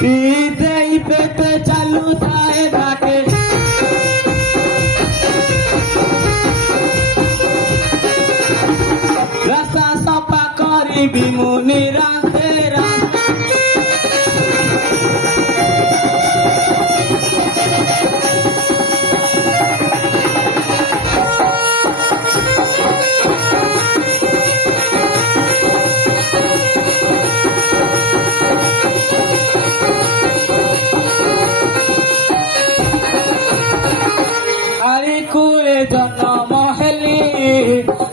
हृदय पेटे चालू थाए घाटे रास्ता सफा करी मुनि राते राते কুলে জন্ম হেলি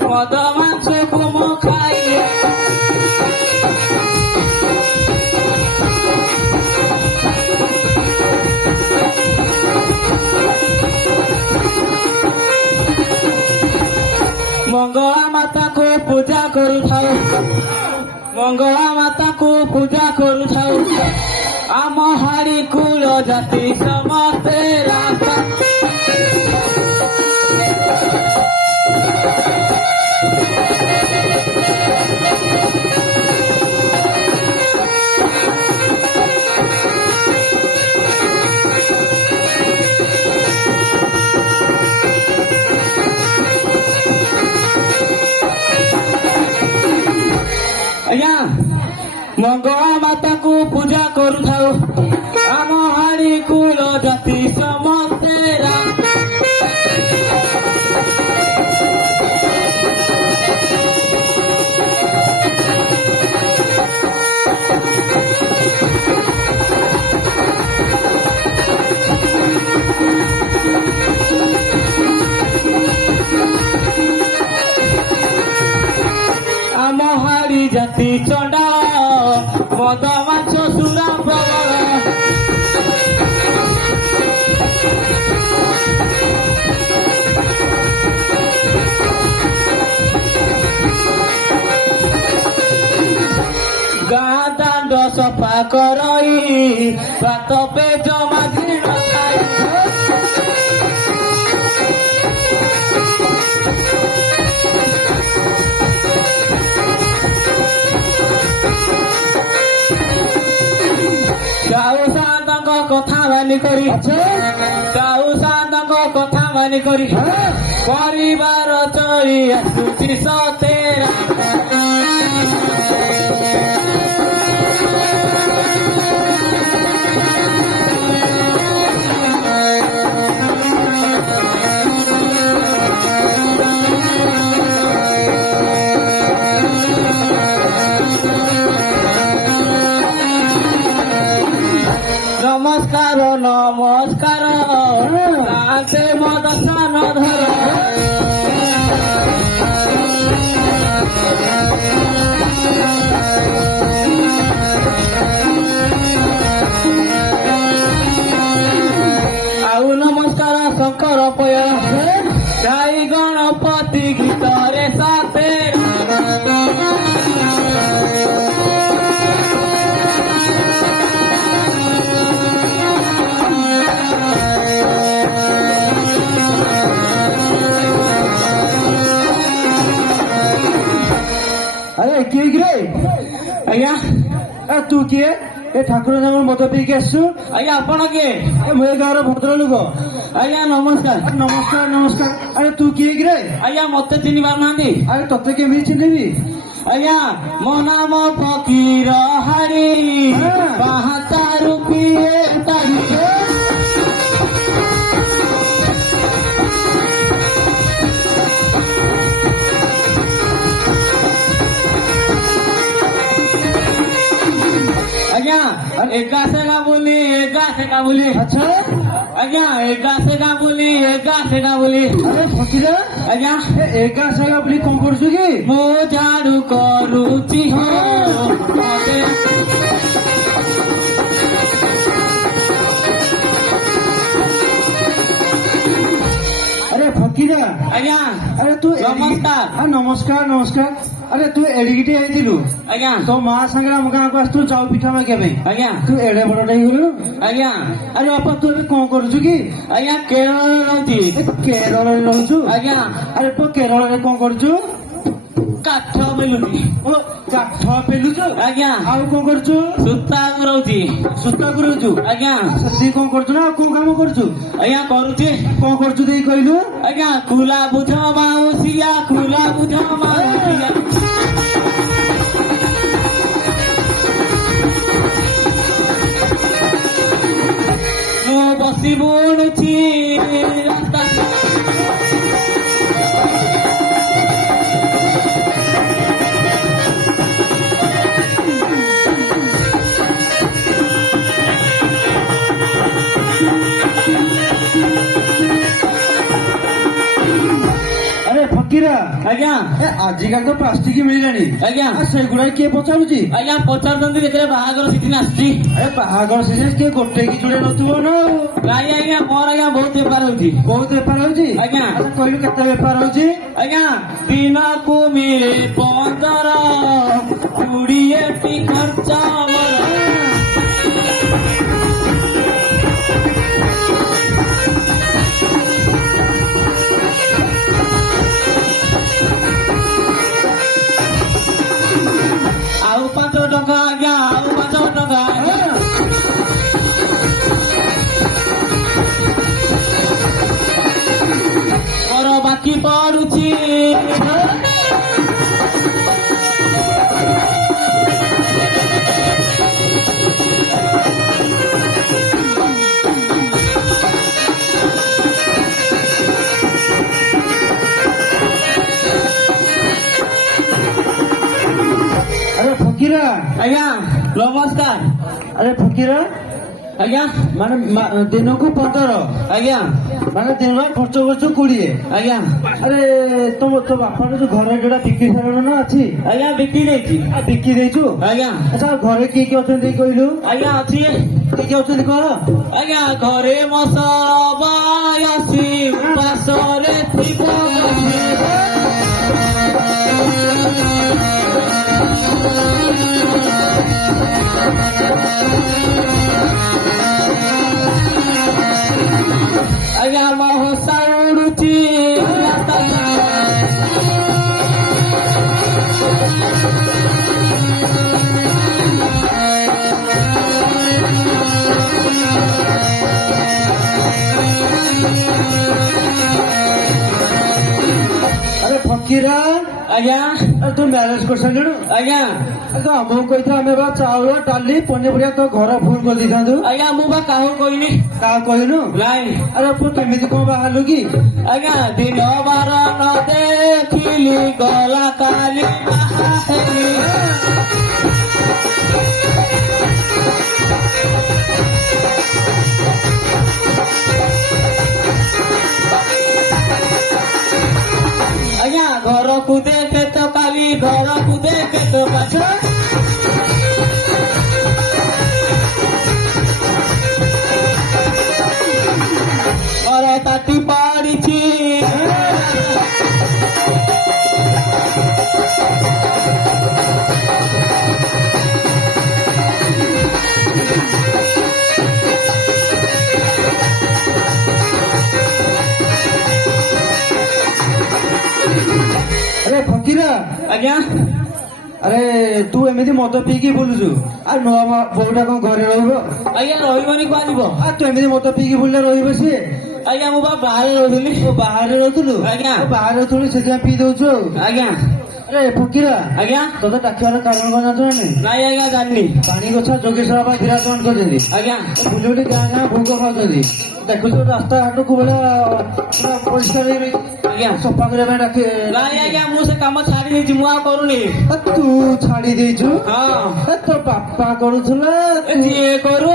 মদ মাংস কুম খাইলে মঙ্গলা মাতাকে পূজা করুথাও মঙ্গলা মাতাকে পূজা করুথাও আম হাড়ি কুল জাতি সমস্তে রাস্তা ଆଜ୍ଞା ମଙ୍ଗଳା ମାତାକୁ ପୂଜା କରୁଥାଉ ଆମ ହାଡ଼ି କୁଳ ଜାତି ସମସ୍ତେ ଆମ ହାଡ଼ି ଜାତି ଚଣ୍ଡା ମଦ ମାଛ ସୁରା ପ୍ରବଳ ଗାଁ ଦାଣ୍ଡ ସଫା କରଇ ଭାତ ପେଜ ମାଝି ନଥାଇ ଯାଉ ସାନ୍ତଙ୍କ କଥା ମାନି କରି ଯାଉ ସାନ୍ତଙ୍କ କଥା ମାନି କରି ପରିବାର ଚଳି ଆସୁଛି ସତେରା নমস্কার নমস্কার রাতে মদসন ধর ଆଉ ନମସ୍କାର ଶଙ୍କର ପୟ ଗାଇ ଗଣପତି ଗୀତରେ ସାତେ আরে কিଏ କିରେ ଆଜ୍ଞା ତୁ କିଏ ଏ ଠାକୁର ନାମ ମଦ ପିଇକି ଆସିଛୁ ଆଜ୍ଞା ଆପଣ କିଏ ମୁଁ ଏ ଗାଁର ଭଦ୍ର ଲୋକ ଆଜ୍ଞା ନମସ୍କାର ନମସ୍କାର ନମସ୍କାର ଆରେ ତୁ କିଏ କିରେ ଆଜ୍ଞା ମତେ ଚିହ୍ନି ପାରୁନାହାନ୍ତି ଆରେ ତତେ କେମିତି ଚିହ୍ନିବି ଆଜ୍ଞା ମୋ ନାମ ଫକୀର ହାଡ଼ି ବାହାତା ରୁପିଏ ତାରିଖ ଆଜ୍ଞା ଏକା ସେକା ବୋଲି ଆଚ୍ଛା ଆଜ୍ଞା ଏକା ସେକା ବୋଲି ଆରେ ଫକୀର ଆଜ୍ଞା ଏକା ସାଗା ବୋଲି କଣ କରୁଛୁ କି ମୁଁ ଝାଡୁ କରୁଛି ଆରେ ଫକୀର ଆଜ୍ଞା ଆରେ ତୁ ନମସ୍କାର ନମସ୍କାର ନମସ୍କାର ଆରେ ତୁ ଏଡ଼ିକିଟେ ହେଇଥିଲୁ ଆଜ୍ଞା ତୋ ମା ସାଙ୍ଗରେ ଆମ ଗାଁକୁ ଆସିଥିଲୁ ଚାଉ ପିଠା ମାଗିବା ପାଇଁ ଆଜ୍ଞା ତୁ ଏଡେ ବଡଟା ହେଇଗଲୁ ଆଜ୍ଞା ଆରେ ବାପା ତୁ ଏବେ କଣ କରୁଛୁ କି ଆଜ୍ଞା କେରଳରେ ରହୁଛି କେରଳରେ ରହୁଛୁ ଆଜ୍ଞା ଆରେ ତୁ କେରଳରେ କଣ କରୁଛୁ କାଠ ମିଳୁନି। ଓ କାଠ ପେଲୁଛୁ ଆଜ୍ଞା ଆଉ କଣ କରୁଛୁ? ସୂତା ରହୁଛି। ସୂତା କରୁଛୁ ଆଜ୍ଞା ସେତିକି କଣ କରୁଛୁ ନା ଆଉ କୋଉ କାମ କରୁଛୁ? ଆଜ୍ଞା କରୁଛି। କଣ କରୁଛୁ ଦେଇ କହିଲୁ? ଆଜ୍ଞା ଖୁଲା ବୁଝ ମାଉସିଆ, ଖୁଲା ବୁଝ ମାଉସିଆ। ମୁଁ ବସି ବୁଣୁଛି ରାସ୍ତା। ଆରେ ଫକୀରା ଆଜ୍ଞା ଏ ଆଜିକାଲି ତ ପ୍ଲାଷ୍ଟିକ ମିଳିଲାଣି ଆଜ୍ଞା ଆଉ ସେଗୁଡା କିଏ ପଚାରୁଛି? ଆଜ୍ଞା ପଚାରୁଛନ୍ତି ଯେତେବେଳେ ବାହାଘର ସିଜିନ ଆସିଛି। ଆରେ ବାହାଘର ସିଜନ କିଏ ଗୋଟେ କି ଚୁଡେ ନଥିବ ନା ଆଉ। ନାଇଁ ଆଜ୍ଞା ମୋର ଆଜ୍ଞା ବହୁତ ବେପାର ହଉଛି। ବହୁତ ବେପାର ହଉଛି? ଆଜ୍ଞା। ଆଚ୍ଛା କହିଲୁ କେତେ ବେପାର ହଉଛି? ଆଜ୍ଞା ଦିନକୁ ମିଳେ 15, 20ଟି ଖର୍ଚ୍ଚ ମୋର। ଆଉ 5 ଟଙ୍କା ଆଜ୍ଞା, ଆଉ 5 ଟଙ୍କା ଆଜ୍ଞା। ମୋର ବାକି ପଡୁଛି। ଆରେ ଫକୀରା ଆଜ୍ଞା ନମସ୍କାର। ଆରେ ଫକୀରା ଆଜ୍ଞା ମାନେ ଦିନକୁ 15 ଆଜ୍ଞା ମାନେ ଦିନ ଖର୍ଚ୍ଚ କରୁଛୁ 20। ଆଜ୍ଞା ଆରେ ତୋ ବାପାର ଯୋଉ ଘର ଯୋଉଟା ବିକ୍ରି ସାରିଲୁ ନା ଅଛି? ଆଜ୍ଞା ବିକି ଦେଇଛି। ଆଉ ବିକି ଦେଇଛୁ? ଆଜ୍ଞା ଆଚ୍ଛା ଘରେ କିଏ କିଏ ଅଛନ୍ତି କହିଲୁ? ଆଜ୍ଞା ଅଛି। କିଏ କିଏ ଅଛନ୍ତି କହ? ଆଜ୍ଞା ଘରେ ମଶବାୟସୀ ଉପାସରେ ଥିବ ବସି। ଆଜ୍ଞା ମହସା ଉଡୁଛି ରାସ୍ତା। ଆରେ ଫକୀରା ଆଜ୍ଞା ଆରେ ତୁ ମ୍ୟାରେଜ କରିସାରିଲୁ? ଆଜ୍ଞା ତ ଆମକୁ କହିଥା ଆମେ ବା ଚାଉଳ ଡାଲି ପନିପରିବା ତ ଘର ଫୁଲ କରିଦେଇଥାନ୍ତୁ। ଆଜ୍ଞା ମୁଁ ବା କାହାକୁ କହିନି। କାହା କହିନୁ? ନାଇଁ ଆରେ ତୁ କେମିତି କଣ ବାହାରିଲୁ କି? ଆଜ୍ଞା ଦିନ ବାର ନ ଦେଖିଲି ଗଲା କାଲି ବାହା ହେଲି। ଆଜ୍ଞା ଘରକୁ ଦେଖେ ତ କାଲି, ଘରକୁ ଦେଖେ ତ ପାଛ। ଘର ତାତି ପଡ଼ିଛି। ଆରେ ଫକୀରା ଆଜ୍ଞା ଆରେ ତୁ ଏମିତି ମଦ ପିଇକି ବୁଲୁଛୁ ଆଉ ନୂଆ ବୋଉଟା କଣ ଘରେ ରହିବ? ଆଜ୍ଞା ରହିବନି କୁହାଯିବ। ଆଉ ତୁ ଏମିତି ମଦ ପିଇକି ବୁଲିଲେ ରହିବ ସିଏ? ଆଜ୍ଞା ମୁଁ ବା ବାହାରେ ରହୁଥିଲି। ତୁ ବାହାରେ ରହୁଥିଲୁ? ଆଜ୍ଞା। ତୁ ବାହାରେ ରହୁଥିଲୁ ସେଥିପାଇଁ ପିଇ ଦଉଛୁ ଆଉ। ଆଜ୍ଞା ଆରେ ଫକୀରା ଆଜ୍ଞା ତୋତେ ଡାକିବାର କାରଣ କଣ ଜାଣିଛୁ ନା ନାଇଁ? ନାଇଁ ଆଜ୍ଞା ଜାଣିନି। ପାଣି ଗଛ ଯୋଗେଶ୍ୱର ବାବା ବିରାଜମାନ କରିଛନ୍ତି। ଆଜ୍ଞା ବୁଲି ବୁଲି ଗାଁ ଗାଁ ଭୋଗ ଖାଉଛନ୍ତି। ଦେଖୁଛୁ ରାସ୍ତା ଘାଟକୁ ପୁରା ପରିଷ୍କାର ହେଇ ରହିଛି। ଆଜ୍ଞା ସଫା କରିବା ପାଇଁ ଡାକି ନାଇଁ ଆଜ୍ଞା ମୁଁ ସେ କାମ ଛାଡି ଦେଇଛି। ମୁଁ ଆଉ କରୁନି। ତୁ ଛାଡି ଦେଇଛୁ? ହଁ ତୋ ବାପା କରୁଥିଲା ଏ ଯିଏ କରୁ।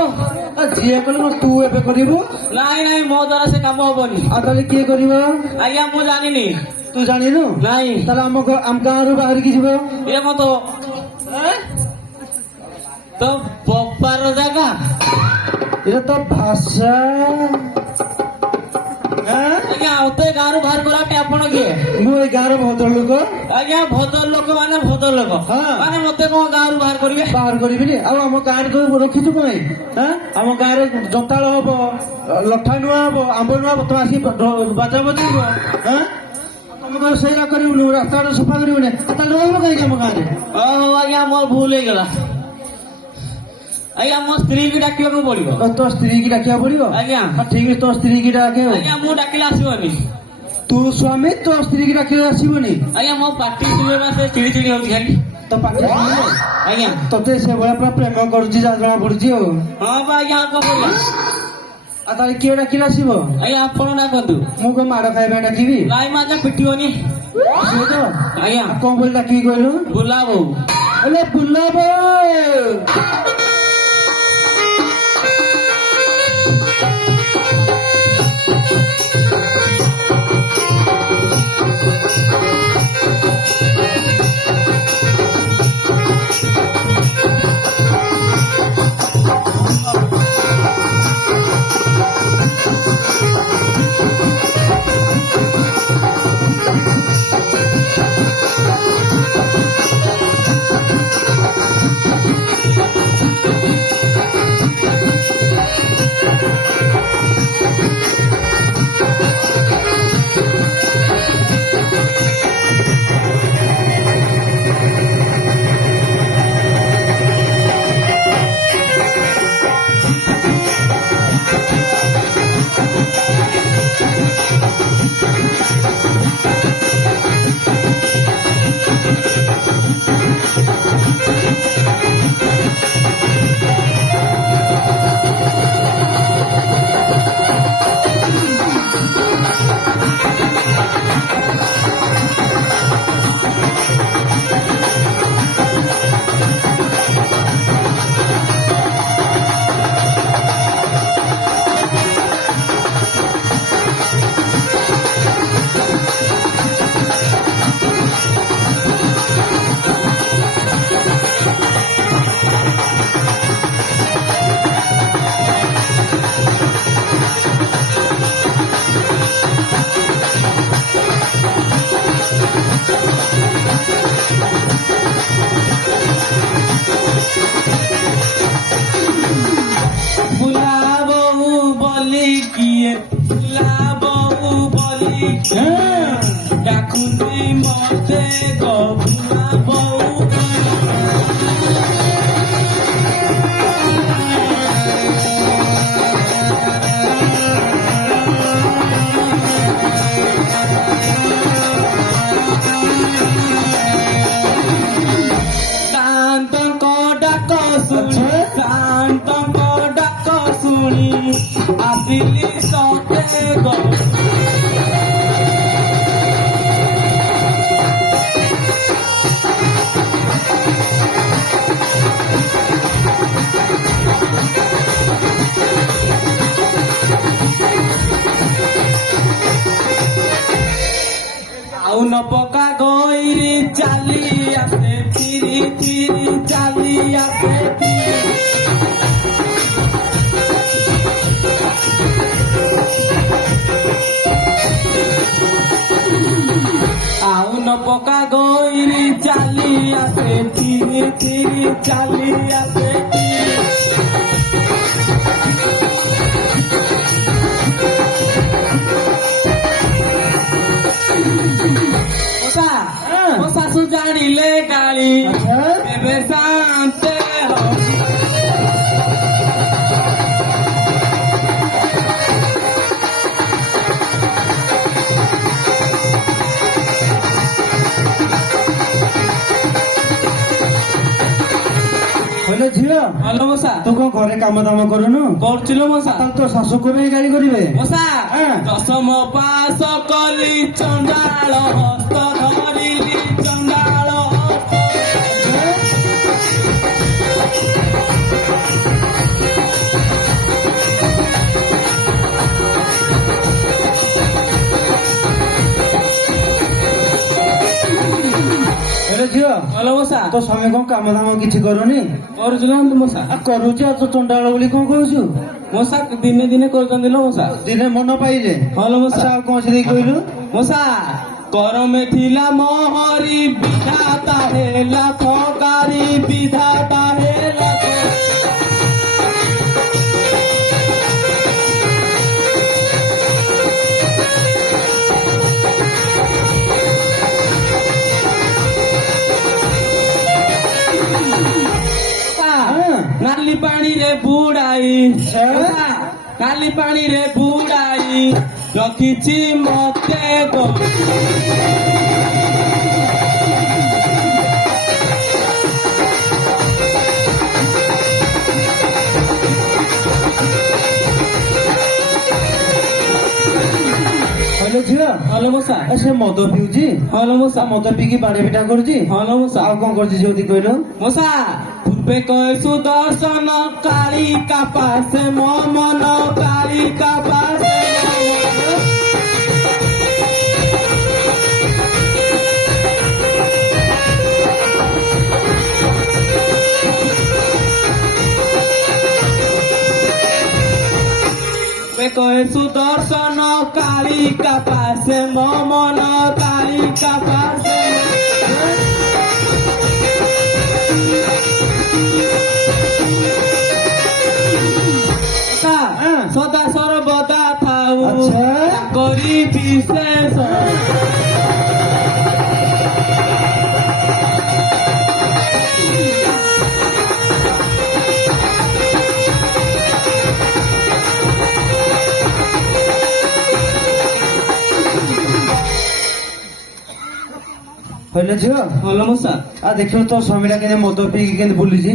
ଯିଏ କଲେ କଣ ତୁ ଏବେ କରିବୁ? ନାଇଁ ନାଇଁ ମୋ ଦ୍ଵାରା ସେ କାମ ହବନି। ଆଉ ତାହେଲେ କିଏ କରିବ? ଆଜ୍ଞା ମୁଁ ଜାଣିନି। ତୁ ଜାଣିନୁ? ନାଇଁ ତାହେଲେ ଆମ ଗାଁରୁ ବାହାରିକି ଯିବ। ଇଏ କଣ ତ ବପାର ଜାଗା? এটা তো ভাষা ଆଜ୍ଞା ମତେ ଗାଁରୁ ବାହାର କରାଟେ ଆପଣ କିଏ? ମୁଁ ଏ ଗାଁର ଭଦ୍ର ଲୋକ। ଆଜ୍ଞା ଭଦ୍ର ଲୋକ ମାନେ ଭଦ୍ର ଲୋକ ହଁ। ମାନେ ମତେ କଣ ଗାଁରୁ ବାହାର କରିବେ? ବାହାର କରିବିନି। ଆଉ ଆମ ଗାଁରେ ତ ରଖିଛୁ କଣ ପାଇଁ? ଆମ ଗାଁରେ ଜନ୍ତାଳ ହବ, ଲଠା ନୂଆ ହବ, ଆମ୍ବ ନୂଆ ହବ, ତମେ ଆସିକି ବାଜା ବଜେଇବ। ତମେ କଣ ସେଇଟା କରିବୁନି ରାସ୍ତାଟା ସଫା କରିବୁନି ତାହେଲେ ରହିବ କାହିଁକି ଆମ ଗାଁରେ? ହଉ ଆଜ୍ଞା ମୋର ଭୁଲ ହେଇଗଲା ଆଜ୍ଞା ମୋ ସ୍ତ୍ରୀ କି ଡାକିବାକୁ ପଡିବ ତୋ ସ୍ତ୍ରୀ କି ଡାକିବାକୁ ପଡିବ? ଆଜ୍ଞା ଠିକ ଅଛି ତୋ ସ୍ତ୍ରୀ କି ଡାକେ। ଆଜ୍ଞା ମୁଁ ଡାକିଲେ ଆସିବନି ତୁ ସ୍ୱାମୀ ତୋ ସ୍ତ୍ରୀ କି ଡାକିଲେ ଆସିବନି? ଆଜ୍ଞା ମୋ ପାଟି ଶୁଣିବା ସେ ଚିଡି ଚିଡି ହଉଛି ଖାଲି ତୋ ପାଖରେ ଆଜ୍ଞା ତତେ ସେଭଳିଆ ପୁରା ପ୍ରେମ କରୁଛି ଯାହା ଜଣା ପଡୁଛି ଆଉ। ହଁ ବା ଆଜ୍ଞା ଆଉ କଣ କରିବା ଆଉ ତାହେଲେ କିଏ ଡାକିଲେ ଆସିବ? ଆଜ୍ଞା ଆପଣ ଡାକନ୍ତୁ ମୁଁ କଣ ମାଡ ଖାଇବା ପାଇଁ ଡାକିବି? ନାଇଁ ମା ଆଜ୍ଞା ପିଟିବନି ଆସିବ ତ? ଆଜ୍ଞା ଆଉ କଣ ବୋଲି ଡାକିବି କହିଲୁ? ବୁଲା ବୋଉ ହେଲେ ବୁଲା ବୋଉ। ডাকুনি মতে গভুরা বউ শান্তଙ୍କ ডাକ শুଣି শাନ୍ତଙ୍କ ডাକ শুଣି ଆସିଲି ସତେ ଗଭୁରା ଆଉ ନ ପକା ଗଇରି ଚାଲି ଆସେ ଫିରି ଫିରି ଚାଲି ଆସେ ଆଉ ନ ପକା ଗଇରି ଚାଲି ଆସେ ଫିରି ଫିରି ଚାଲି ଆସେ ମୋ ଶାଶୁ ଜାଣିଲେ ଗାଳି ଏବେ ଶାନ୍ତେ କହିଲେ ଝିଅ ଭଲ ମଶା ତୁ କଣ ଘରେ କାମ ଦାମ କରୁନୁ? କରୁଥିଲ ମଶା ତାହେଲେ ତୋ ଶାଶୁକୁ ବି ଗାଳି କରିବେ? ମଶା ଦଶମ ପାସ କଲି ଚଣ୍ଡାଳ ହସ୍ତ ଧରିଲି ଚଣ୍ଡାଳ ହେଲେ ଝିଅ ଭଲ ମଶା ତୋ ସ୍ୱାମୀ କଣ କାମ ଦାମ କିଛି କରୁନି? କରୁଥିଲ ମଶା ଆଉ କରୁଛି ଆଉ ତୁ ଚଣ୍ଡାଳ ବୋଲି କଣ କହୁଛୁ? ମଶା ଦିନେ ଦିନେ କରୁଛନ୍ତି ଲୋ ମଶା ଦିନେ ମନ ପାଇଲେ ଭଲ ମଶା ଆଚ୍ଛା, ଆଉ କଣ ସେ ଦେଇ କହିଲୁ? ମଶା କରମେ ଥିଲା ମହରି ବିଧାତା ହେଲା ଥକାରି ବିଧାତା ହେଲା ବୁଡ଼ାଇ ଆଚ୍ଛା। ଖାଲି ପାଣିରେ ବୁଡ଼ାଇ ରଖିଛି ମତେ ହଲୋ ଝିଅ ହଲୋ ମୂଷା ଆ, ସେ ମଦ ପିଉଛି ହଲୋ ମୂଷା ମଦ ପିଇକି ବାଡି ପିଟା କରୁଛି ହଲୋ ମୂଷା ଆଉ କଣ କରୁଛି ଯଦି କହିଲୁ ମୂଷା ପୂର୍ବେ କହେ ସୁଦର୍ଶନ କାଳି କାପାସେ ମୋ ମନ କାଳି କାପାସେ ମୋ ମନ কয়ে সুদর্শন কালিকা পাশে মন কালিকা পাশে সদা সর্বদা থাউ আচ্ছা। করি বিশেষ ହଇଲେ ଝିଅ হলো মশা ଆଉ ଦେଖିଲୁ ତୋ ସ୍ୱାମୀଟା କେମିତି ମଦ ପିଇକି କେମିତି ବୁଲିଛି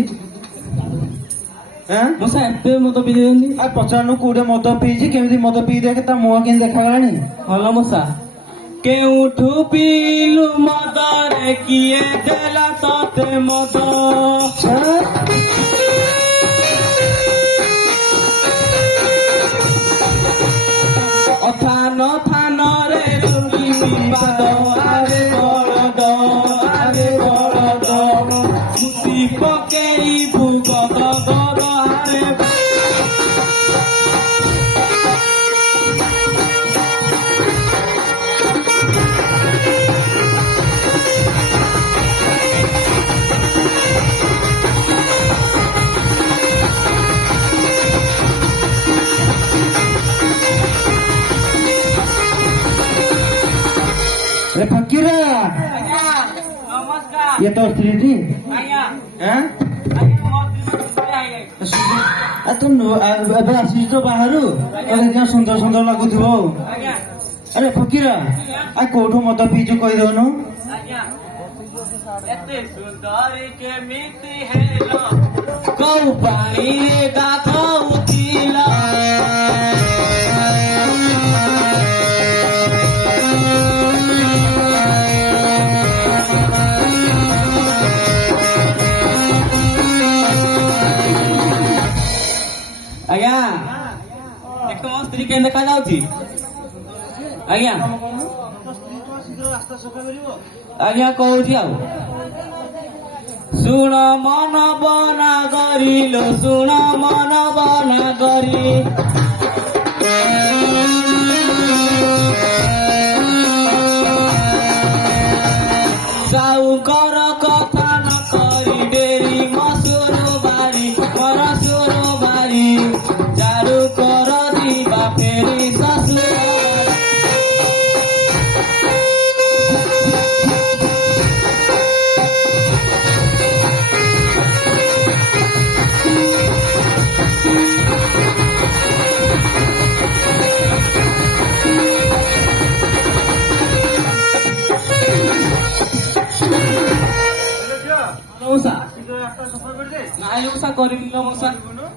ଆଁ ମଶା ଏବେ ମତ ପିଇ ଦିଅନ୍ତି ଆଉ ପଚାରୁନୁ କୋଉଟେ ମଦ ପିଇଛି କେମିତି ମଦ ପିଇ ଦେଖେ ତା ମୁହଁ କେମିତି ଦେଖାଗଲାଣି হলো মশা কেউঠু পিলু মদরে কিয়ে দেলা ততে মদ আচ্ছা। অথান থানরে লুঙ্গি বিবাদ আরে বলদ আরে বলদ মুতি পকেই ভুগ গদ আরে रे ଫକୀରା নমস্কার ଇଏ ତୋ ସ୍ତ୍ରୀଟି আଜ୍ଞା ଆଁ ଆ ତୁ ଏବେ ଆସିଛୁ ତ ବାହାରୁ ଦେଖିବା ସୁନ୍ଦର ସୁନ୍ଦର ଲାଗୁଥିବ ଆଉ ଆଜ୍ଞା ଆରେ ଫକୀରା ଆ କୋଉଠୁ ମଦ ପିଇଛୁ କହିଦଉନୁ ଆଜ୍ଞା ଏତେ ସୁନ୍ଦର କେମିତି ହେଲ କଉ ପାଣିରେ ଗାଧଉଥିଲ ଆଜ୍ଞା ଦେଖ ମୋ ସ୍ତ୍ରୀ କେମିତି ଦେଖାଯାଉଛି ଆଜ୍ଞା ଆଜ୍ଞା କହୁଛି ଆଉ ଶୁଣ ମନ ବନା କରିଲ ଶୁଣ ମନ ବନା କରି ସାଉଙ୍କର କଥା ନ କରି ଡେରି ମସୁର ବାରି ମର ସୁର ବାରି ଚାରୁ କର ଦିବା ଫେରି ଶାଶୁର মশা নাইলো মশা କରିବି ଲୋ ମଶା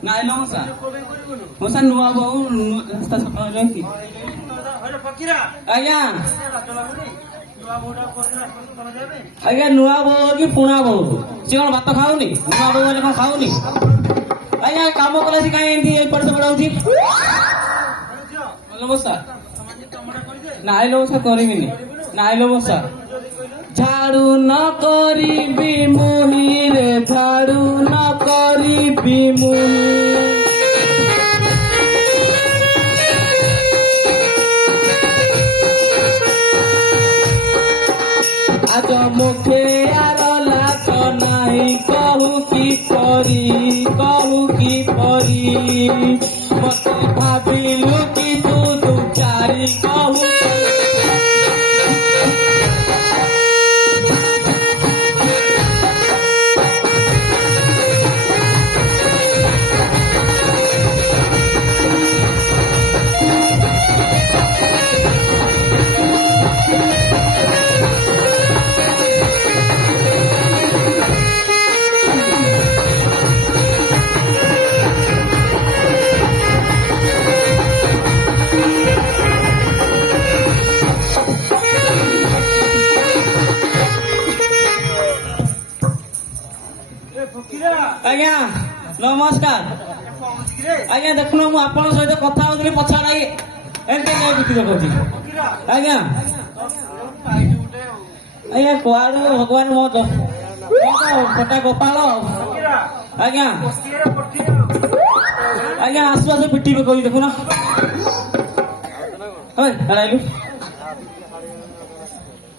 ନାଇଲୋ ମଶା ମଶା ନୂଆ ବୋଉ ରାସ୍ତା ସଫା ରହିଛି ଆଜ୍ଞା ଆଜ୍ଞା ନୂଆ ବୋଉ କି ପୁଣା ବୋଉ ସେ କଣ ଭାତ ଖାଉନି ନୂଆ ବୋଉ ମାନେ କଣ ଖାଉନି ଆଜ୍ଞା କାମ କଲେ ସେ କାହିଁ ଏମିତି ଏପଟ ସେପଟ ହଉଛି ମଶା ନାଇଲୋ ମଶା କରିବିନି ନାଇଲୋ ମଶା ঝাড়ু ন করিবি মুহিরে ঝাড়ু ন করিবি মুহি আজ মুখে আর লাগ নাই কহু কি পরি মতে ভাবিলু কি তু দু চারি কহু ନମସ୍କାର ଆଜ୍ଞା ଦେଖୁନ ମୁଁ ଆପଣଙ୍କ ସହିତ କଥା ହଉଥିଲି ପଛରେ ଆଇ ଏମିତି ନାଇଁ ବିକ୍ରି କରୁଛି ଆଜ୍ଞା ଆଜ୍ଞା କୁଆଡୁ ଭଗବାନ ମୋ ଫଟା ଗୋପାଳ ଆଜ୍ଞା ଆଜ୍ଞା ଆସୁ ଆସୁ ପିଟିବେ କହି ଦେଖୁନ ଆଇଲୁ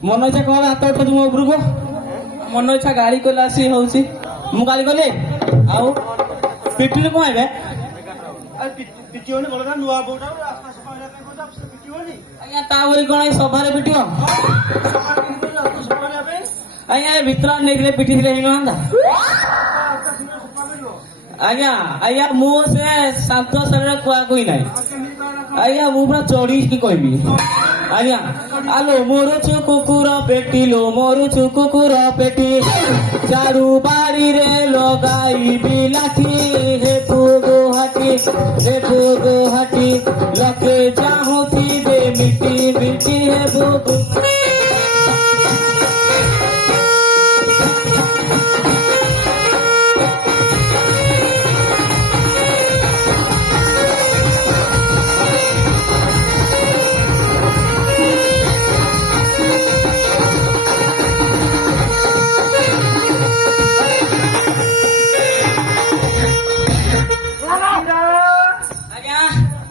ମନ ଇଚ୍ଛା କଣ ହାତ ଉଠୁଛୁ ମୋ ଉପରକୁ ମନ ଇଚ୍ଛା ଗାଳି କଲେ ଆସି ହଉଛି ମୁଁ ଗାଳି କଲି ଆଉ ପିଟିଲୁ କଣ ଏବେ ଆଜ୍ଞା ତା ବୋଲି କଣ ଏଇ ସଭାରେ ପିଟିବ ଆଜ୍ଞା ଏ ଭିତର ନେଇଥିଲେ ପିଟିଥିଲେ ହେଇନଥାନ୍ତା ଆଜ୍ଞା ଆଜ୍ଞା ମୁଁ ସେ ଶାନ୍ତ ଶରୀର କୁହାକୁହି ନାହିଁ ଆଜ୍ଞା ମୁଁ ପୁରା ଚଢିକି କହିବି ଆଜ୍ଞା ଆଲୋ ମରୁଛୁ କୁକୁର ପେଟି ଲୋ ମରୁଛୁ କୁକୁର ପେଟି ଚାରୁ ବାଡ଼ିରେ ଲଗାଇବି ଲାଠି ହେ ଗୁହାଟି ଲୋକେ ଚାହୁଁଥିବେ ମିଟି ମିଟି ହେବୁ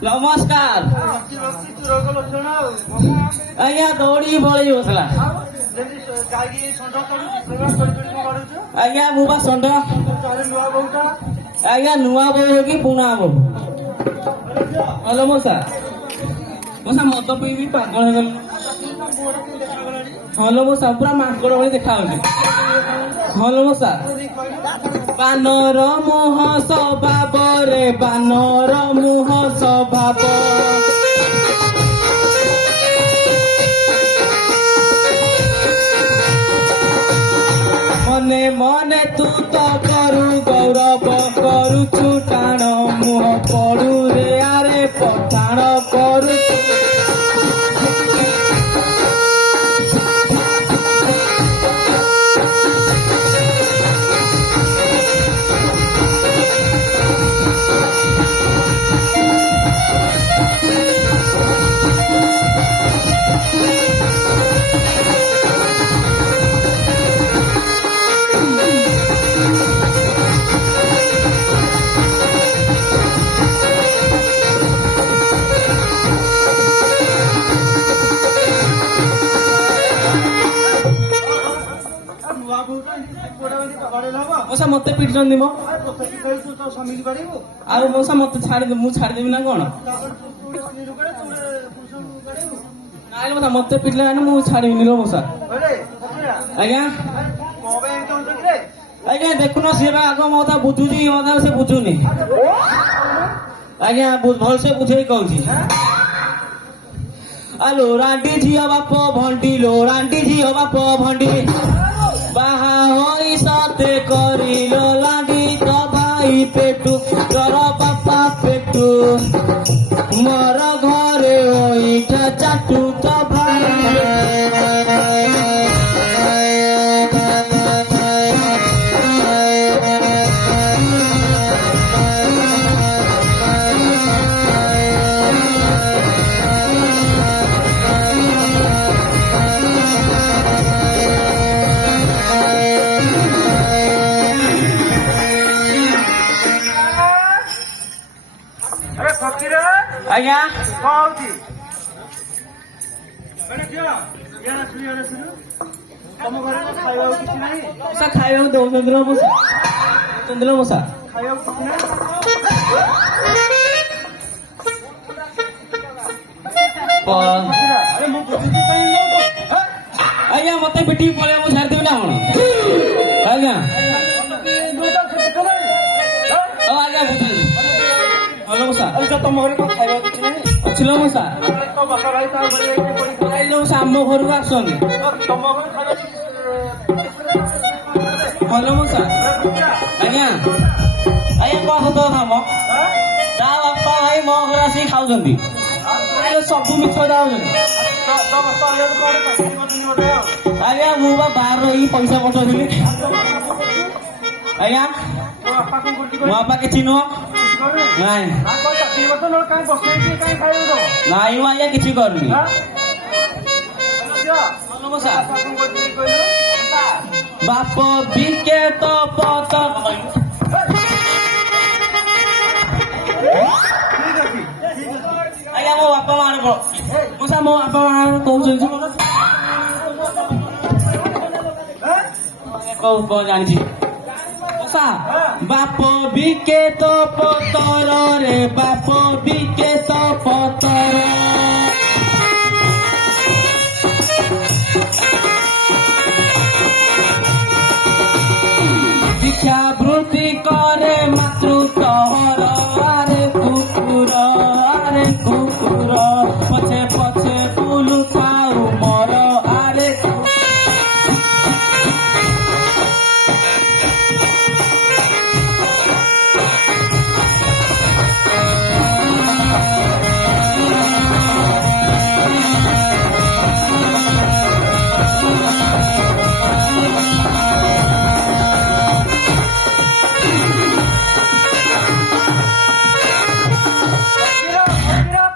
ନମସ୍କାର ଆଜ୍ଞା ଦୌଡ଼ି ବଳେଇ ବସିଲା ଆଜ୍ଞା ମୁଁ ବା ଷଣ୍ଢ ଆଜ୍ଞା ନୂଆ ବୋହୂ କି ପୁଣା ବୋହୂ ହଲୋ ମଶା ମଦ ପିଇବି ପାଗଳ ହେଇଗଲି ହଲୋ ମଶା ପୁରା ମାଙ୍କଡ ଭଳି ଦେଖା ହଉଛି ହଲୋ ମଶା ବାନର ମୁହଁ ସ୍ୱଭାବରେ ବାନର ମୁହଁ ସ୍ୱଭାବ ମନେ ମନେ ତୁ ତ କରୁ ଗୌରବ କରୁଛୁ ଟାଣ ମୁହଁ ପଡୁ ରେ ଆରେ ପଠାଣ କରୁ ମଶା ମତେ ପିଟିଛନ୍ତି ମୋ ଆଉ ମଶା ମତେ ମୁଁ ଛାଡିଦେବି ନା କଣ ନାଇଁ ମଶା ମତେ ପିଟିଲା ମୁଁ ଛାଡିବିନି ର ମଶା ଆଜ୍ଞା ଆଜ୍ଞା ଦେଖୁନ ସିଏ ବା ଆଗ ମୋ କଥା ବୁଝୁଛି ମୋ ସେ ବୁଝୁନି ଆଜ୍ଞା ଭଲସେ ବୁଝେଇ କହୁଛି ଆଲୋ ରାଣ୍ଡି ଝିଅ ବାପ ଭଣ୍ଡି ଲୋ ରାଣ୍ଡି ଝିଅ ବାପ ଭଣ୍ଡି ବାହା ହୋଇ ସତେ କରିଲ ଲାଣ୍ଡି ତ ଭାଇ ପେଟୁ ତୋର ବାପା ପେଟୁ ମୋର ଘରେ ଓଇଠା ଚାଟୁ ତ ଭାଇ ଆଜ୍ଞା କଣ ହଉଛି ତମ ଘରେ ଖାଇବାକୁ କିଛି ନାହିଁ ମଶା ଖାଇବାକୁ ଦଉଛନ୍ତି ନା ମଶା ଦଉଛନ୍ତି ନା ମଶା ଖାଇବାକୁ କିଛି ନାହିଁ ଆରେ ମୁଁ ବୁଝୁଛି ଆଜ୍ଞା ମତେ ପିଟିକି ପଳେଇବା ମୁଁ ଛାଡ଼ିଦେବି ନା କଣ ଆଜ୍ଞା ଆଜ୍ଞା ବୁଝୁଛି ହଲୋ ମଶା ତମ ଘରେ କଣ ଖାଇବାକୁ କିଛି ନାହିଁ ଅଛିଲ ମଶା ତୋ ବାପା ଭାଇ ତା ଘରେ ମଶା ଆମ ଘରକୁ ଆସନ୍ତି ତମ ଘରେ ଖାଇବାକୁ ହଲୋ ମଶା ଆଜ୍ଞା ଆଜ୍ଞା କଣ ସତ କଥା ମ ତା ବାପା ଭାଇ ମୋ ଘରେ ଆସିକି ଖାଉଛନ୍ତି ସବୁ ମିଛ ଯାଉଛନ୍ତି ଆଜ୍ଞା ମୁଁ ବା ବାହାର ରହିକି ପଇସା ପଠଉଥିଲି ଆଜ୍ଞା ବାପା କଣ କରୁଛି ମୋ ବାପା କିଛି ନୁହଁ ନାଇଁ କଣ ଚାକିରି କରିଛ ନହେଲେ କାହିଁ ବସେଇକି କାହିଁ ଖାଇବ ନାଇଁ ମୁଁ ଆଜ୍ଞା କିଛି କରୁନି ଝିଅ ମଉସା ବାପା କଣ କରୁଛି କହିଲୁ ବାପ ବିକେ ତ ପତ ଠିକ ଅଛି ଆଜ୍ଞା ମୋ ବାପା ମାର ମଉସା ମୋ ବାପା ମା କହୁଛନ୍ତି କଣ ଜାଣିଛି ମଉସା ବାପ ବିକେ ତ ପତରରେ ବାପ ବିକେ ତ ପତର ভিক্ষাবৃত্তি করে মাতৃত্বর আরে কুকুর পছে পছে বুলু থাউ মর আরে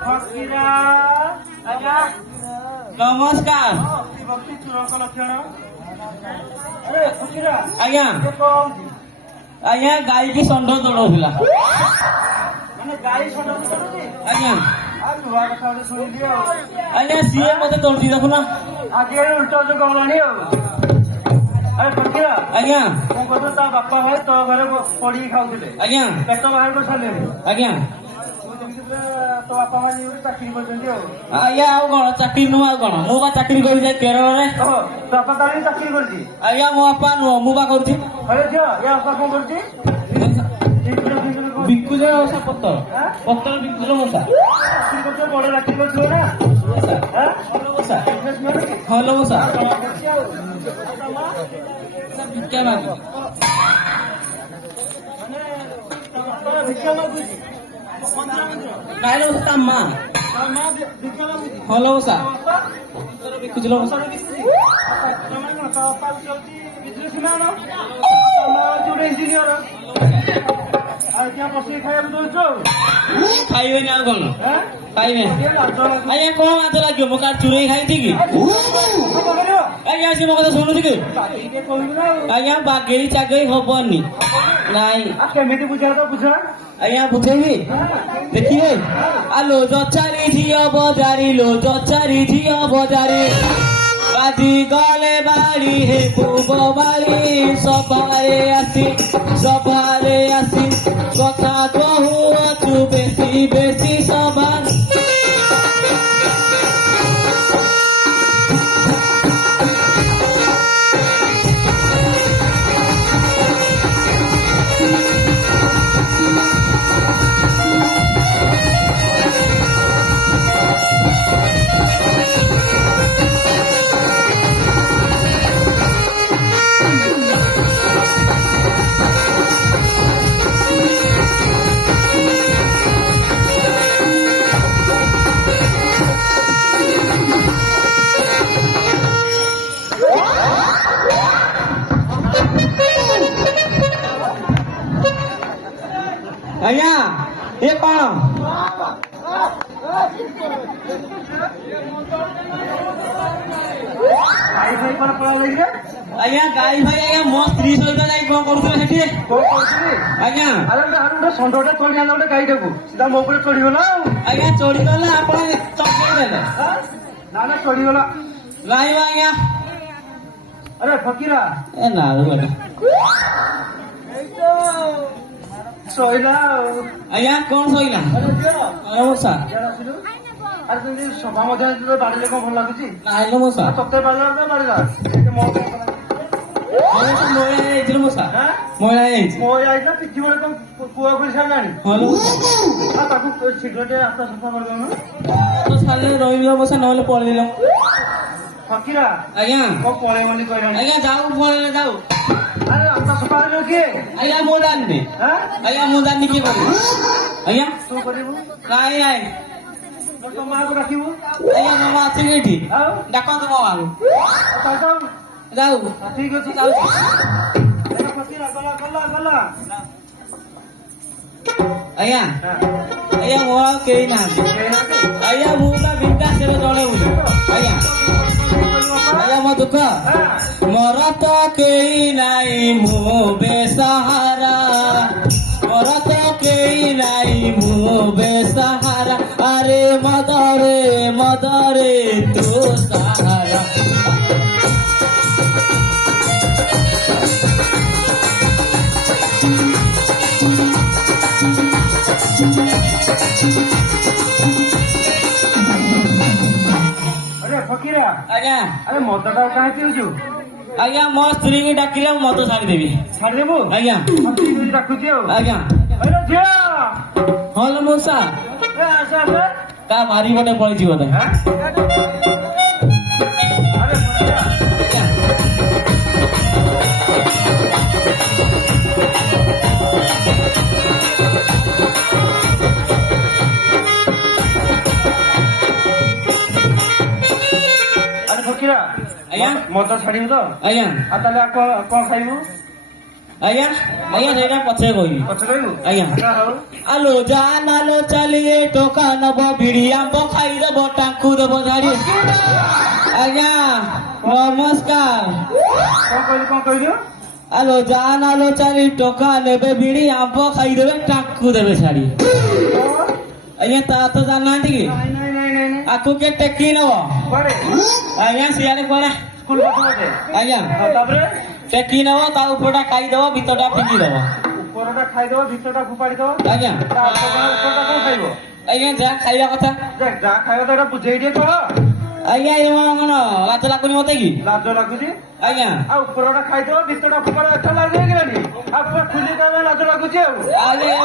ଫକୀରା ଆଜ୍ଞା নমস্কার ଭକ୍ତି ଚୂଡ଼କ ଲକ୍ଷଣ ଆରେ ଫକୀରା ଆଜ୍ଞା ଏ କଣ ଆଜ୍ଞା ଗାଈକି ଷଣ୍ଢ ଦୌଡଉଥିଲା ମାନେ ଗାଈ ସଣ୍ଡ କରୁଛି ଆଜ୍ଞା ଆଉ ନୂଆ କଥା ଗୋଟେ ଶୁଣିଲି ଆଉ ଆଜ୍ଞା ସିଏ ମତେ ଦୌଡୁଛି ଦେଖୁନ ଆଜି ଏଇ ଉଲ୍ଟା ଯୋଗ ଗଲାଣି ଆଉ ଆରେ ଫକୀରା ଆଜ୍ଞା ମୁଁ କହୁଥିଲି ତା ବାପା ଭାଇ ତୋ ଘରେ ପଡିକି ଖାଉଥିଲେ ଆଜ୍ଞା ପେଟ ବାହାର କରିସାରିଲେଣି ଆଜ୍ଞା ମୁଁ ଦେଖିଛି ପୁରା ତୋ ବାପା ଭାଇ ଗୋଟେ ଚାକିରି କରିଛନ୍ତି ଆଉ ଆଜ୍ଞା ଆଉ କଣ ଚାକିରି ନୁହଁ ଆଉ କଣ ମୁଁ ବା ଚାକିରି କରୁଛି କେରଳରେ ଓହୋ ତୋ ବାପା ତାହେଲେ ଚାକିରି କରିଛି ଆଜ୍ଞା ମୋ ବାପା ନୁହଁ ମୁଁ ବା କରୁଛି ଆରେ ଝିଅ ଏ ବାପା କଣ କରୁଛି ବିକୁଜ ମଶା ପତର ଆଁ? ପତର ବିକୁଜ ମଶା ଚାକିରି କରୁଛ ବଡ ଚାକିରି କରୁଥିବ ନା ଆଁ? ଭଲ ମଶା ବିଜନେସମ୍ୟାନ କି? ଭଲ ମଶା ଦେଖିଛି ଆଉ। ଭିକ୍ଷା ମାଗି ମାନେ ତା ବାପା ଭିକ୍ଷା ମାଗୁଛି ନାଇଁରେ ମଶା ତା ମା ତା ମା ଭିକ୍ଷା ମାଗୁଛି ଭଲ ମଶା ତା ବାପା ବିକୁଜ ମଶା ତା ବାପା ହେଉଛି ବିଜନେସମ୍ୟାନ ତା ମା ହେଉଛି ଗୋଟେ ଇଞ୍ଜିନିୟର ଆଉ ત્યાં ବସିକି ଖାଇବାକୁ ଦଉଛୁ ଆଉ ଖାଇବେନି ଆଉ କଣ ଆଁ? ଖାଇବେ ଟିକେ ଲାଜ ଲାଗୁଛି। ଆଜ୍ଞା କଣ ମାଛ ଲାଗିବ ମୁଁ କାହାର ଚୁରେଇ ଖାଇଛି କି କଣ କରିବ? ଆଜ୍ଞା ସେ ମୋ କଥା ଶୁଣୁଛି କି ଚାକିରି ଟିକେ କହିବୁ ନା ଆଉ ଆଜ୍ଞା ବାଗେଇ ଚାଗେଇ ହବନି ନାଇଁ ଆଉ କେମିତି ବୁଝା ତ ବୁଝା ଆଜ୍ଞା ବୁଝେଇବି ଦେଖିବେ ଆଲୋ ଜଚାରି ଝିଅ ବଜାରି ଲୋ ଜଚାରି ଝିଅ ବଜାରି ବାଜି ଗଲେ ବାড়ি হে পুব বাড়ি সভারে আসি কথা কহু অছু বেশি বেশি সভা ଆଜ୍ଞା ଏ କଣ ଭାଇ ଭାଇ କଣ ପଳା ଲାଗିଲେ ଆଜ୍ଞା ଗାଈ ଭାଇ ଆଜ୍ଞା ମୋ ସ୍ତ୍ରୀ ସହିତ ଯାଇ କଣ କରୁଥିଲେ ସେଠି କଣ କରୁଥିଲି ଆଜ୍ଞା ଆରେ ଗୋଟେ ଷଣ୍ଢଟେ ଚଢି ଆଣିଲା ଗୋଟେ ଗାଈଟାକୁ ସିଧା ମୋ ଉପରେ ଚଢିଗଲା ଆଉ ଆଜ୍ଞା ଚଢିଗଲା ଆପଣ ଚକେଇ ଦେଲେ ଆଁ? ନା ନା ଚଢିଗଲା ନାଇଁ ଆଜ୍ଞା ଆରେ ଫକୀରା ଏ ନାଳୁ ଗଲେ ଶୋଇଲା ଆଉ ଆଜ୍ଞା କଣ ଶୋଇଲା ଆରେ ଝିଅ ମଶା ଇଆଡେ ଆସିଲୁ ଆରେ ତୁମେ ସଭା ମଧ୍ୟରେ ବାଡ଼ିଲେ କଣ ଭଲ ଲାଗୁଛି ନାଇଲୋ ମଶା ତତେ ବାଡ଼ିଲା ନା ବାଡ଼ିଲା ଟିକେ ମୋ ମହିଳା ହେଇଛି ମଶା ଆଁ? ମହିଳା ହେଇଛି ମୋ ଯାଇଥିଲା ପିଠି ବେଳେ କଣ କୁଆ ଖୋଲି ସାରିଲାଣି ହଲୋ ଆଉ ତାକୁ ଶୀଘ୍ର ଟିକେ ଆସ୍ତା ସଫା କରିଦେଉନ ତ ଛାଡ଼ିଲେ ରହିଲ ମଶା ନହେଲେ ପଳେଇଲ ଫକୀରା ଆଜ୍ଞା କଣ ପଳେଇବନି କହିଲାଣି ଆଜ୍ଞା ଯାଉ ପଳେଇଲେ ଯାଉ ଆରେ ଆସ୍ତା ସଫା କରିବ କିଏ ଆଜ୍ଞା ମୁଁ ଜାଣିନି ଆଁ? ଆଜ୍ଞା ମୁଁ ଜାଣିନି କିଏ କରିବ ଆଜ୍ଞା ତୁ କରିବୁ ନାଇଁ ନାଇଁ ତୋ ମାଆକୁ ଡାକିବୁ ଆଜ୍ଞା ମାମା ଆସିକି ଏଠି ଆଉ ଡାକନ୍ତୁ ମାମାକୁ ତାକୁ ଯାଉ ଠିକ ଅଛି ଯାଉଛି ଫକୀରା ଗଲା ଗଲା ଗଲା ଆଜ୍ଞା ହଁ ଆଜ୍ଞା ମୋ ଆଉ କେହି ନାହାନ୍ତି ଆଜ୍ଞା ମୁଁ ପୁରା ବିକାଶରେ ଜଣେ ବୋଲି ଆଜ୍ଞା ଆଜ୍ଞା ମୋ ଦୁଃଖ ମୋର ତ କେହି ନାହିଁ ମୁଁ ବେସାହାରା ମୋର ତ କେହି ନାହିଁ ମୁଁ ବେସାହାରା ଆରେ ମଦରେ ତୁ ସାହାରା ଆରେ ଫକୀରା ଆଜ୍ଞା ଆରେ ମଦଟା କାହିଁ ପିଉଛୁ ଆଜ୍ଞା ମୋ ସ୍ତ୍ରୀକି ଡାକିଲେ ମୁଁ ମଦ ଛାଡ଼ିଦେବି ଛାଡ଼ିଦେବୁ ଆଜ୍ଞା ସ୍ତ୍ରୀ ଡାକୁଛି ଆଉ ଆଜ୍ଞା ଆରେ ଝିଅ ହଲ ମଉସା ଏ ଆସେ ଆସେ ତା ବାରିପଟେ ପଳେଇଛି ବୋଧେ ଆଁ? ଆରେ ଫକୀରା ଆଜ୍ଞା ଆରେ ଫକୀରା ଆଜ୍ଞା ମଦ ଛାଡ଼ିବୁ ତ ଆଜ୍ଞା ଆଉ ତାହେଲେ ଆଉ କଣ ଖାଇବୁ ଆଜ୍ଞା ଆଜ୍ଞା ସେଇଟା ପଛରେ କହିବି ପଛେ ଖାଇବୁ ଆଜ୍ଞା ହଉ ଆଲୋ ଜାନାଲୋ ଚାଲିଏ ଟୋକା ନବ ବିଡି ଆମ୍ବ ଖାଇଦବ ଟାଙ୍କୁ ଦେବ ଝାଡି ଆଜ୍ଞା ନମସ୍କାର କଣ କହିଲୁ ଆଲୋ ଜାନାଲୋ ଚାଲି ଟୋକା ନେବେ ବିଡି ଆମ୍ବ ଖାଇଦେବେ ଟାଙ୍କୁ ଦେବେ ଛାଡି ଆଜ୍ଞା ତା ତ ଜାଣିନାହାନ୍ତି କି ନାଇଁ ନାଇଁ ନାଇଁ ନାଇଁ ନାଇଁ ଆକୁ କିଏ ଟେକି ନବ କୁଆଡେ ଆଜ୍ଞା ସିଆଡେ କୁଆଡେ ସ୍କୁଲ ପାଠ ବୋଧେ ଆଜ୍ଞା ଆଉ ତାପରେ ଟେକି ନବ ତା ଉପରଟା ଖାଇଦବ ଭିତରଟା ଫିଙ୍ଗି ଦବ ଉପରଟା ଖାଇଦବ ଭିତରଟା ଫୋପାଡି ଦବ ଆଜ୍ଞା ତାପରେ ଉପରଟା କଣ ଖାଇବ ଆଜ୍ଞା ଯାହା ଖାଇବା କଥା ଯାହା ଖାଇବ ତ ଏଟା ବୁଝେଇ ଟିକେ କହ ଆଜ୍ଞା ଏ କଣ ଲାଜ ଲାଗୁନି ମତେ କି ଲାଜ ଲାଗୁଛି ଆଜ୍ଞା ଆଉ ଉପରଟା ଖାଇଦବ ଭିତରଟା ଫୋପାଡା ଏଟା ଲାଗିଲାନି ଆଉ ପୁରା ଖୁଲି କହିବା ଲାଜ ଲାଗୁଛି ଆଉ ଆଜ୍ଞା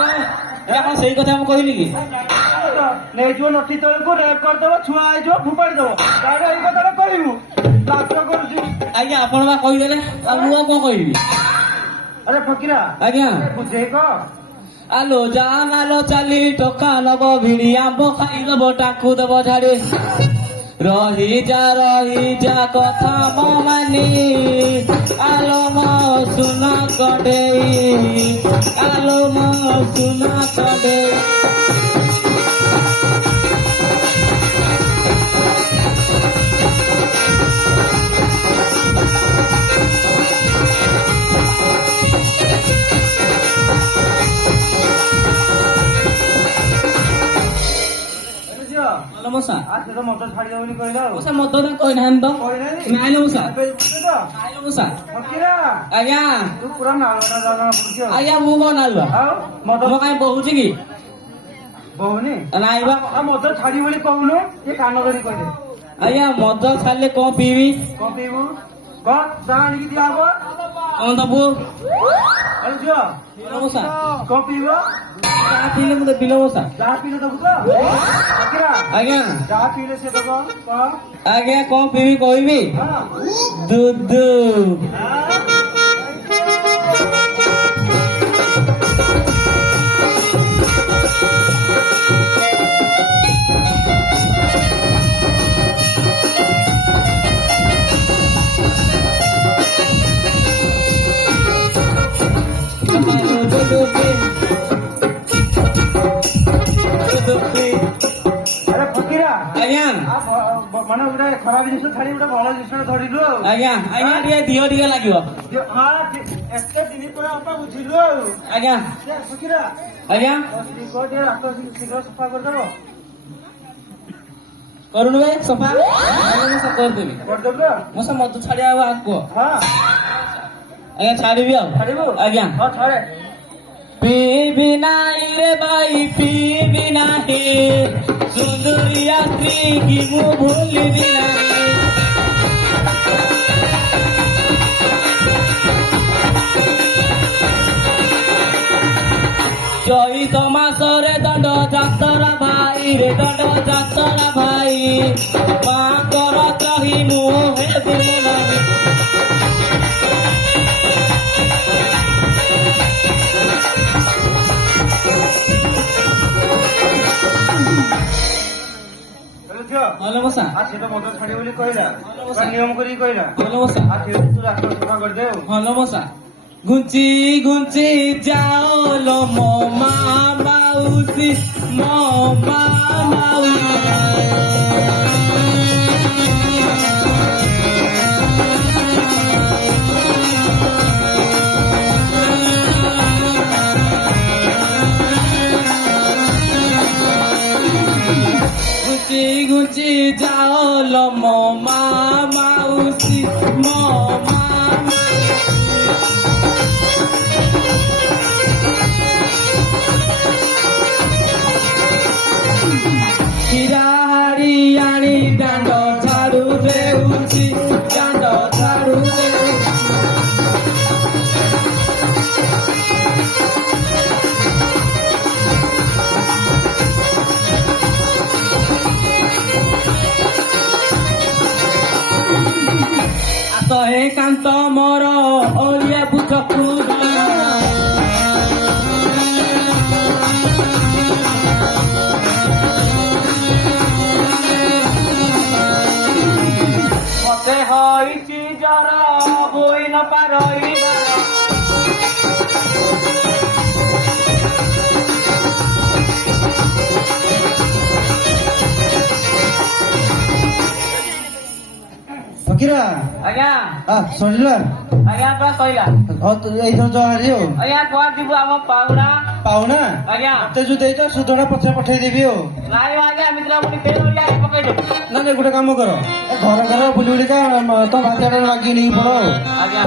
କଣ ସେଇ କଥା ମୁଁ କହିଲି କି ନେଇଯିବ ନଥି ତଳକୁ ରେପ୍ କରିଦବ ଛୁଆ ହେଇଯିବ ଫୋପାଡି ଦବ ତାହେଲେ ଏଇ କଥାଟା କହିବୁ ଲାଜ କରୁଛୁ ଆଜ୍ଞା ଆପଣ ବା କହିଦେଲେ ଆଉ ମୁଁ ଆଉ କଣ କହିବି ଆରେ ଫକୀରା ଆଜ୍ଞା ବୁଝେଇ କହ ଆଲୋ ଜାନାଲୋ ଚାଲି ଟୋକା ନବ ଭିଡି ଆମ୍ବ ଖାଇଦବ ଟାକୁ ଦେବ ଝାଡି ରହିଯା କଥା ମୋ ମାନି ଆଲୋ ମୋ ସୁନା କଡେଇ ଆଲୋ ମୋ ସୁନା କଡେଇ ଝିଅ ମଉସା ସେ ତ ମଦ ଛାଡିବ ବୋଲି କହିଲା ଆଉ ମଉସା ମଦ କହିନାହାନ୍ତି ତ କହିଲାନି ନାଇଁ ମଉସା ଏବେ ବୁଝୁଛୁ ତ ନାଇଁ ମଉସା ଫକୀରା ଆଜ୍ଞା ତୁ ପୁରା ନାଳଟା ଜଣା ପଡୁଛି ଆଉ ଆଜ୍ଞା ମୁଁ କଣ ନାଲୁଆ ଆଉ ମଦ ମୁଁ କାଇଁ ବହୁଛି କି ବହୁନି ନାଇଁ ବା ଆଉ ମଦ ଛାଡି ବୋଲି କହୁନୁ ଏ କାନ ଧରି କହିଦେ ଆଜ୍ଞା ମଦ ଛାଡ଼ିଲେ କଣ ପିଇବି କଣ ପିଇବୁ କଣ ଚା ଆଣିକି ଦିଆହବ କଣ ଦବୁ ଆରେ ଝିଅ ମଉସା କଣ ପିଇବ ଚାହା ପିଇଲେ ମୁଁ ଦେବି ମଉସା ଯାହା ପିଇଲେ ଦବୁ ତ ଫକୀରା ଆଜ୍ଞା ଯାହା ପିଇଲେ ସେ ଦବ କଣ ଆଜ୍ଞା କଣ ପିଇବି କହିବି ହଁ ଦୁଧ ଆରେ ଫକୀରା ଆଜ୍ଞା ମାନେ ଗୋଟେ ଖରାପ ଜିନିଷ ଛାଡି ଗୋଟେ ଭଲ ଜିନିଷ ଧରିଲୁ ଆଉ ଆଜ୍ଞା ଆଜ୍ଞା ଟିକେ ଦିହ ଟିକେ ଲାଗିବ ହଁ ଏତେ ଦିନ ପରେ ବାପା ବୁଝିଲୁ ଆଉ ଆଜ୍ଞା ଫକୀରା ଆଜ୍ଞା ଟିକେ ରାସ୍ତା ଶୀଘ୍ର ସଫା କରିଦବ କରୁନୁ ଭାଇ ସଫା ମଉସା କରିଦେବି କରିଦେବୁ ତ ମଉସା ମଦ ଛାଡ଼ିବା ଆଉ ଆଗ ହଁ ଆଜ୍ଞା ଛାଡ଼ିବି ଆଉ ଛାଡିବୁ ଆଜ୍ଞା ହଁ ଛାଡେ ପିବି ନାହିଁ ରେ ଭାଇ ପିବି ନାହିଁ ସୁନ୍ଦରିଆ ସ୍ତ୍ରୀ କି ମୁଁ ଭୁଲିବି ନାହିଁ ଚୈତ ମାସରେ ଦଣ୍ଡ ଯାତରା ଭାଇ ରେ ଦଣ୍ଡ ଯାତରା ଭାଇ ମାଙ୍କର ଚହି ମୁଁ ହେବି ନାହିଁ ଝିଅ ଭଲ ମଶା ସେ ତ ମଦ ଛାଡିବ ବୋଲି କହିଲା ନିୟମ କରିକି କହିଲା ଭଲ ମଶା ତୁ ରାସ୍ତା ସଫା କରିଦେ ଆଉ ଭଲ ମଶା ঘুঞ্চি ঘুঞ্চি যাও লো মো মা মাউসি মো মা মাউসি ঘুচি ঘুচি যাও লো মো মা মাউসি মো মা হিরাহারি আଣି ଦାଣ୍ଡ ଝାଡୁ ଦେଉଛି ଦାଣ୍ଡ ଝାଡୁ ଦେଉଛି ଆସ ହେ କାନ୍ତ ମୋର ଓଳିଆ ବୁଝକୁ ମତେ ହୋଇଛି ଜର ବୋଇ ନ ପାରଇବାର ଫକୀରା ଆଜ୍ଞା ସରିଲା ଆଜ୍ଞା ପୁରା କହିଲା ଏଇଥର ତ ଆଜି ଆଉ ଆଜ୍ଞା କୁଆଡେ ଯିବୁ ଆମ ପାଉଣା ପାଉନା ଆଜ୍ଞା ମତେ ଯୋଉ ଦେଇଛ ସୁଧଟା ପଛରେ ପଠେଇଦେବି ଆଉ ନାଇଁ ଆଜ୍ଞା ଏମିତି ପୁଣି ପକେଇଦେବୁ ନା ନାଇଁ ଗୋଟେ କାମ କର ଏ ଘର ଘର ବୁଲି ବୁଲିକା ତ ଭାତଟା ଲାଗି ନେଇ ପଡ ଆଉ ଆଜ୍ଞା